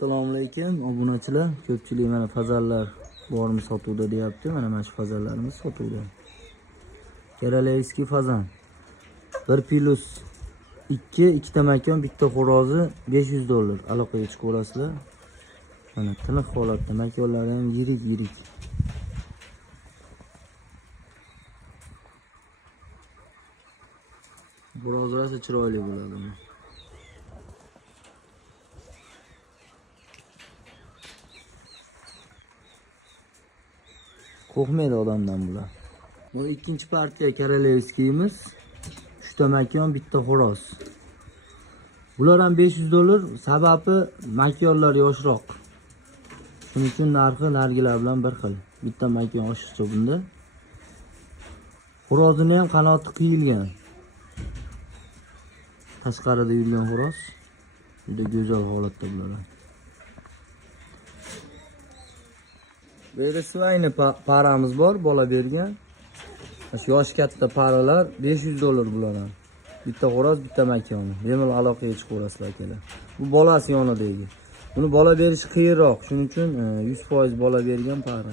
Assalomu alaykum obunachilar. Ko'pchilik mana fazallar bormi sotuvda deyapti. Mana shu fazallarimiz sotuvda. Korolevskiy fazan. 1+2 ikkita makon, bitta xo'rozi $500. Aloqaga chiqib olasizlar. Mana tiniq holatda, makonlari ham yirik. Xo'rozlari chiroyli bo'ladi. Qo'rqmaydi odamdan bular. Bu ikkinchi partiya Korolevskiyimiz. 3 ta makon, bitta xo'roz. Bular ham $500, sababi makonlar yoshroq. Shuning uchun narxi nargilar bilan bir xil. Bitta makon oshiqcha bunda. Xo'rozini ham qanoti qiyilgan. Tashqarida yurgan xo'roz. Juda go'zal holatda bular. Bu yerda svayni paramiz bor, bola bergan. Shu yosh katta paralar $500 bular ham. Bitta xo'roz, bitta makon. Bemalol aloqaga chiqib olasizlar akalar. Bu bolasi yonidagi. Buni bola berish qiyinroq, shuning uchun 100% bola bergan para.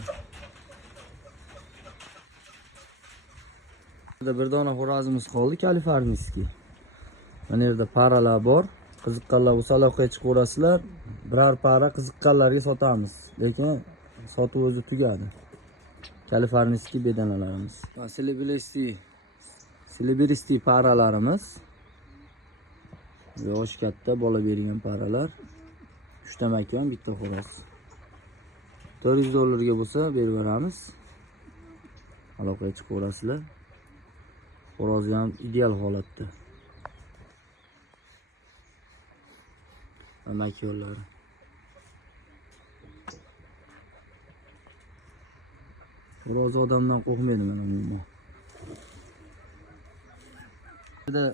Burada bir dona xo'rozimiz qoldi, Kaliforniyskiy. Mana yerda paralar bor. Qiziqqanlar bo'lsa aloqaga chiqib olasizlar. Biror para qiziqqanlarga sotamiz. Lekin sotuv o'zi tugadi. Kaliforniyskiy bedanalarimiz. Silibristiy paralarimiz. Yosh katta bola bergan paralar. 3 ta makon, bitta xo'roz. $400 ga bo'lsa berib beramiz. Aloqaga chiqib olasizlar. Xo'rozi ham ideal holatda. Makonlar. Xo'roz odamdan qo'rqmaydi mana umuman. Burada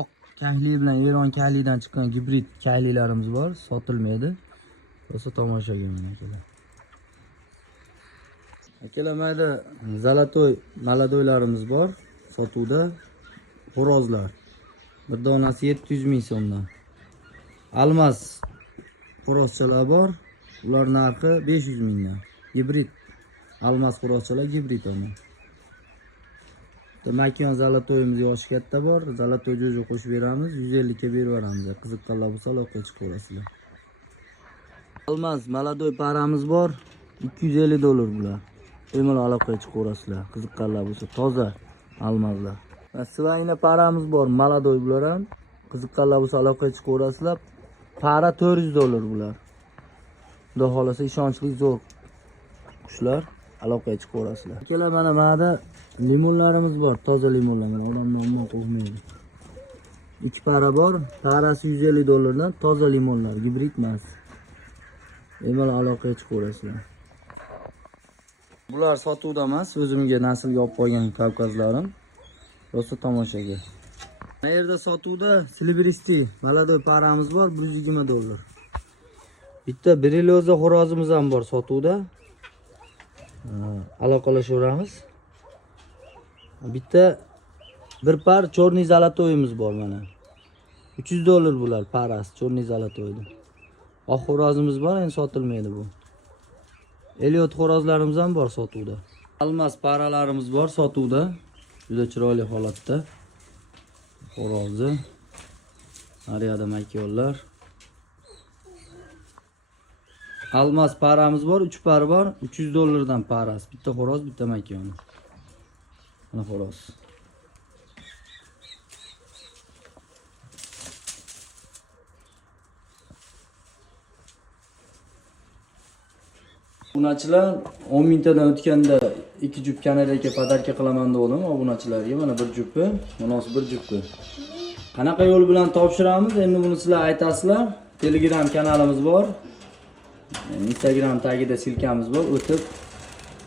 oq kahli bilan Eron kahlidan chiqqan gibrid kahlilarimiz bor, sotilmaydi. Bo'lsa tomoshaga mana akalar. Akalar mayda zalatoy maladoylarimiz bor, sotuvda. Xo'rozlar. Bir donasi 700 ming so'mdan. Almas xo'rozchalar bor. Ular narxi 500 mingdan. Gibrid almas xo'rozchalar gibrid ona. Makon zalatoyimiz yoshi katta bor. Zalatoy jo'jo qo'shib beramiz. 150 ga berib beramiz. Qiziqqanlar bo'lsa aloqaga chiqib olasizlar. Almas maladoy paramiz bor. $250 bular. Bemalol aloqaga chiqib olasizlar. Qiziqqanlar bo'lsa toza almazlar. Svayna paramiz bor. Maladoy bular ham. Qiziqqanlar bo'lsa aloqaga chiqib olasizlar. Para $400 bular. Xudo xolasa ishonchli zo'r qushlar. Aloqaga chiqib olasizlar. Akalar mana ma'da limonlarimiz bor, toza limonlar. Mana odamdan qo'rqmaydi. 2 para bor, parasi $150 dan toza limonlar, gibrid emas. Bemalol aloqaga chiqib olasizlar. Bular sotuvda emas, o'zimga naslga olib qo'ygan kavkazlarim. Rosa tomoshaga. Bu yerda sotuvda Silibristiy maladoy paramiz bor, $120. Bitta Brilyoza xo'rozimiz ham bor sotuvda. Aloqalashaveramiz. Bitta bir par chorniy zalatoyimiz bor mana. $300 bular parasi chorniy zalatoydi. Oq xo'rozimiz bor, endi sotilmaydi bu. Eliot xo'rozlarimiz ham bor sotuvda. Almas paralarimiz bor sotuvda. Juda chiroyli holatda. Xo'rozi. Nariyada makonlar. Almas paramiz bor, 3 par bor, $300 dan parasi. Bitta xo'roz, bitta makon. Mana xo'roz. Obunachilar 10 mingtadan o'tganda 2 jup kanaraka podarka qilaman dedim obunachilarga. Mana bir jupi, munosib bir jupi. Qanaqa yo'l bilan topshiramiz? Endi buni sizlar aytasizlar. Telegram kanalimiz bor. Instagram tagida silkamiz bor. O'tib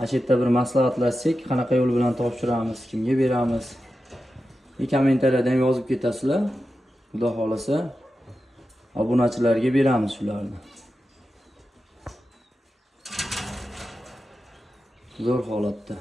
ashetta bir maslahatlashsak, qanaqa yo'l bilan topshiramiz, kimga beramiz? Kommentariyada ham yozib ketasizlar. Xudo xolasa obunachilarga beramiz shularni. Zo'r holatda.